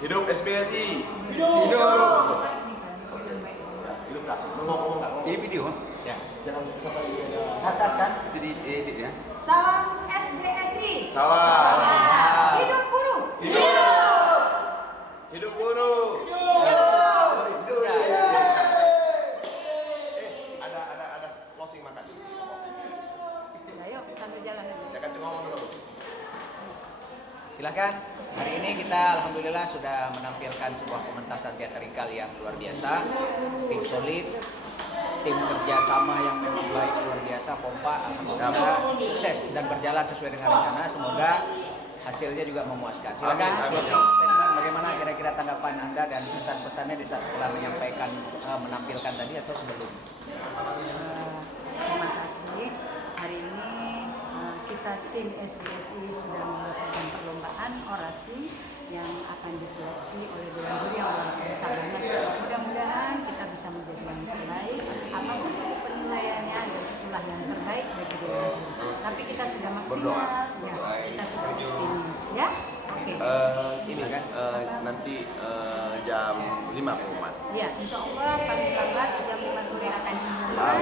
Hidup SBSI. Hidup. Hidup nggak? Ngomong nggak? Ini video? Ya. Jangan Atas kan? Itu di edit ya. Salam SBSI. Salam. Hidup buruh. Hidup. Hidup buruh. Hidup. Ada closing maka justru. Ayo kita berjalan. Ya kan cuma ngomong dulu. Silakan. Hari ini kita alhamdulillah sudah menampilkan sebuah pementasan teatrikal yang luar biasa. Tim solid, tim kerjasama yang memang baik luar biasa, pompa, alhamdulillah sukses dan berjalan sesuai dengan rencana. Semoga hasilnya juga memuaskan. Silakan. Amin, amin. Closing statement bagaimana kira-kira tanggapan Anda dan pesan-pesannya di saat setelah menyampaikan menampilkan tadi atau sebelum? Terima kasih. Hari ini kita tim SBSI sudah melakukan perlombaan orasi yang akan diseleksi oleh dewan juri yang luar biasa banget. Mudah-mudahan kita bisa menjadi yang terbaik. Apapun itu penilaiannya, itulah yang terbaik bagi dewan juri. Tapi kita sudah maksimal, ya, kita sudah optimis, ya. Oke. Ini kan nanti jam 5 pengumuman. Ya, insya Allah paling lambat jam 5 sore akan diumumkan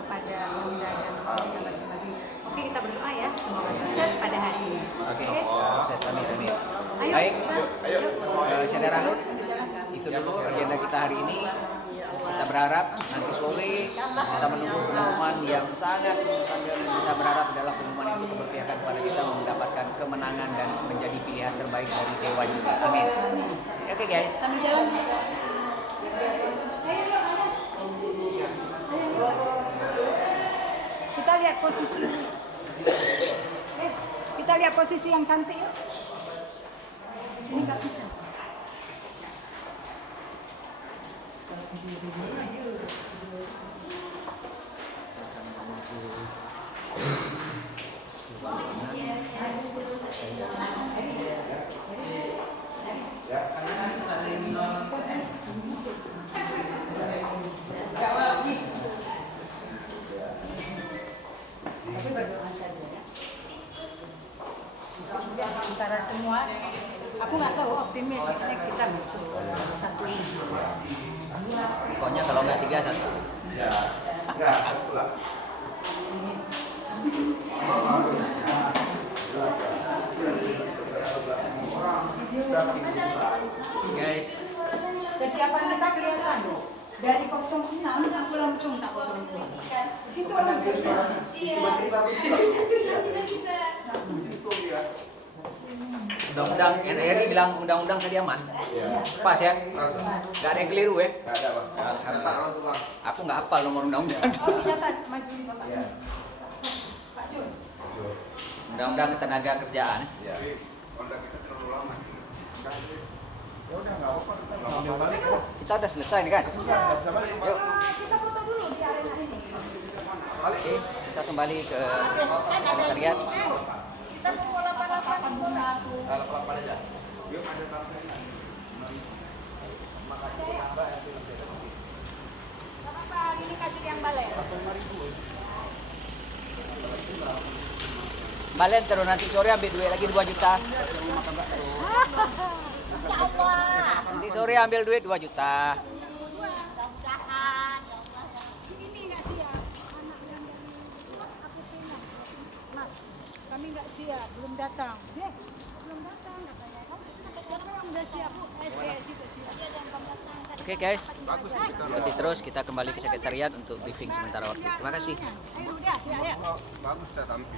kepada Bunda dan masing-masing. Oke, kita berdoa ya, semoga sukses pada hari ini. Oke. Sukses, amin, amin. Ayo, Baik. Ayo. Saudara Lut, itu dulu agenda kita hari ini. Kita berharap nanti sore kita menunggu pengumuman yang sangat kita berharap adalah pengumuman itu keberpihakan kepada kita mendapatkan kemenangan dan menjadi pilihan terbaik dari Dewan Juri. Amin. Oke guys. sambil jalan. Kita lihat posisi. Kita lihat posisi yang cantik yuk. Di sini nggak bisa. Tapi berdoa saja ya. Antara semua, aku nggak tahu optimis kita masuk satu ini. Pokoknya kalau nggak 3-1. Ya. Enggak, satu lah. Guys, Kesiapan kita kelihatan loh. Dari 06 aku langsung tak 02. Di situ langsung. Iya. undang-undang NRI bilang undang-undang tadi aman. Pas ya? Nggak ada yang keliru ya? Nggak ada, Bang. Catat orang tua. Aku nggak hafal nomor undang-undang. Oh, dicatat maju di Bapak. Pak Jun. Undang-undang tenaga kerjaan. Ya. Kontak kita terlalu lama. Ya udah nggak apa-apa, kita nggak ambil balik kok. Kita udah selesai nih kan? Nggak bisa balik. Yuk. Kita foto dulu di arena ini. Balik. Oke, kita kembali ke sekretariat. Kita tunggu 88 bola. Kalau pelan aja. Yuk, ada tamu. Kenapa hari ini kajur yang balik? Balen terus nanti sore ambil duit lagi 2 juta. Nanti sore ambil duit 2 juta. Ini nggak siap. Anak yang dari aku sini. Mas, kami nggak siap, belum datang. Deh, belum datang katanya. Kamu memang udah siap, Bu. SPSI udah siap. Oke guys, ikuti terus kita kembali ke sekretariat untuk briefing sementara waktu. Terima kasih. Ayo udah, siap ya. Bagus, kita tampil.